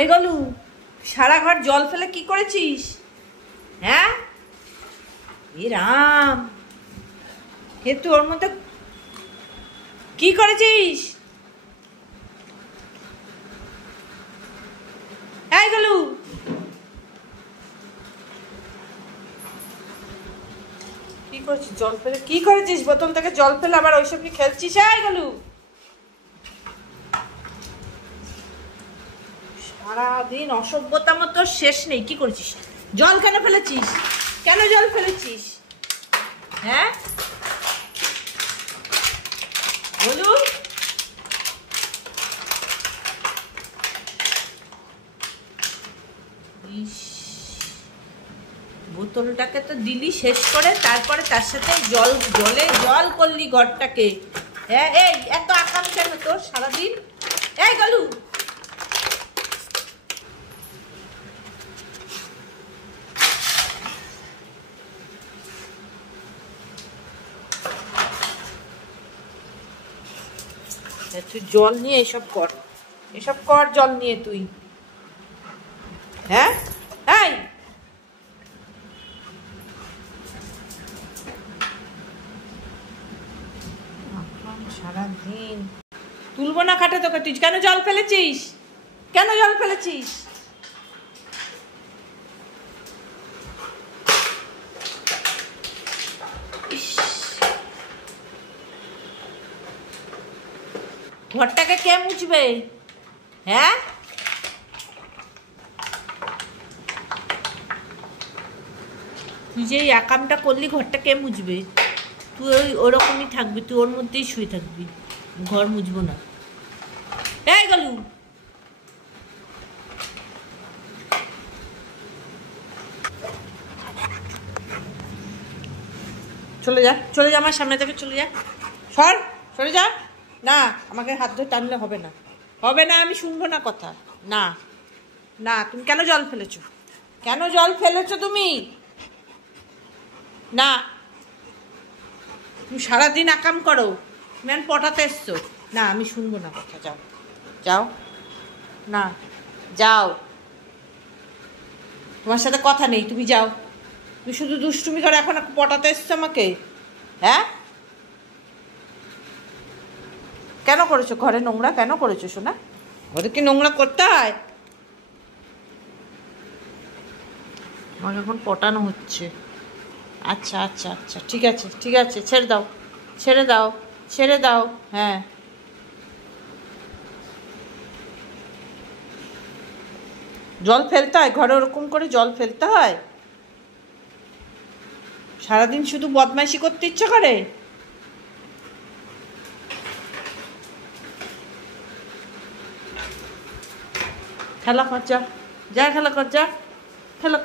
এই গলু, সারা ঘর জল ফেলে কি করেছিস? হ্যাঁ এ রাম, হে তুই ওর মধ্যে কি করেছিস? এই গলু, কি করেছিস? জল ফেলে কি করেছিস? বোতল থেকে জল ফেলে আবার ওইসব কি খেলছিস? এই গলু, সারাদিন অসভ্যতা মতো শেষ নেই। কি করেছিস? জল কেন ফেলেছিস? কেন জল ফেলেছিস? হ্যাঁ বলু, বোতলটাকে তো দিলি শেষ করে, তারপরে তার সাথে জল করলি ঘরটাকে। হ্যাঁ এই এত আকাম কেন তোর সারাদিন? এই গলু, তুই জল নিয়ে এসব কর, জল নিয়ে তুই। হ্যাঁ এই সারাদিন তুলবো না খাটে তোকে। তুই কেন জল ফেলেছিস? কেন জল ফেলেছিস? ঘরটাকে কে মুছবে? হ্যাঁ তুই যে এই আকামটা করলি, ঘরটা কে মুছবে? তুই ওরকমই থাকবি, তুই ওর মধ্যেই শুয়ে থাকবি, ঘর মুছবো না। এই গলু, চলে যা, চলে যা, আমার সামনে থেকে চলে যা, সরে যা। না, আমাকে হাত ধরে টানলে হবে না, হবে না, আমি শুনবো না কথা। না না, তুমি কেন জল ফেলেছো? কেন জল ফেলেছো তুমি? না, তুমি সারাদিন আকাম করো, তুমি পটাতে এসছো। না, আমি শুনবো না কথা, যাও যাও। না যাও, তোমার সাথে কথা নেই, তুমি যাও। তুমি শুধু দুষ্টুমি করে এখন পটাতে এসছো আমাকে। হ্যাঁ কেন করেছো? ঘরে নোংরা কেন করেছো সোনা? ওদের কি নোংরা করতে হয়? আমার এখন পটানো হচ্ছে। আচ্ছা আচ্ছা আচ্ছা, ঠিক আছে ঠিক আছে, ছেড়ে দাও ছেড়ে দাও ছেড়ে দাও। হ্যাঁ জল ফেলতে হয় ঘরে? ওরকম করে জল ফেলতে হয়? সারাদিন শুধু বদমাইশি করতে ইচ্ছা করে? খেলা কর, যা যা খেলা কর, যা খেলা।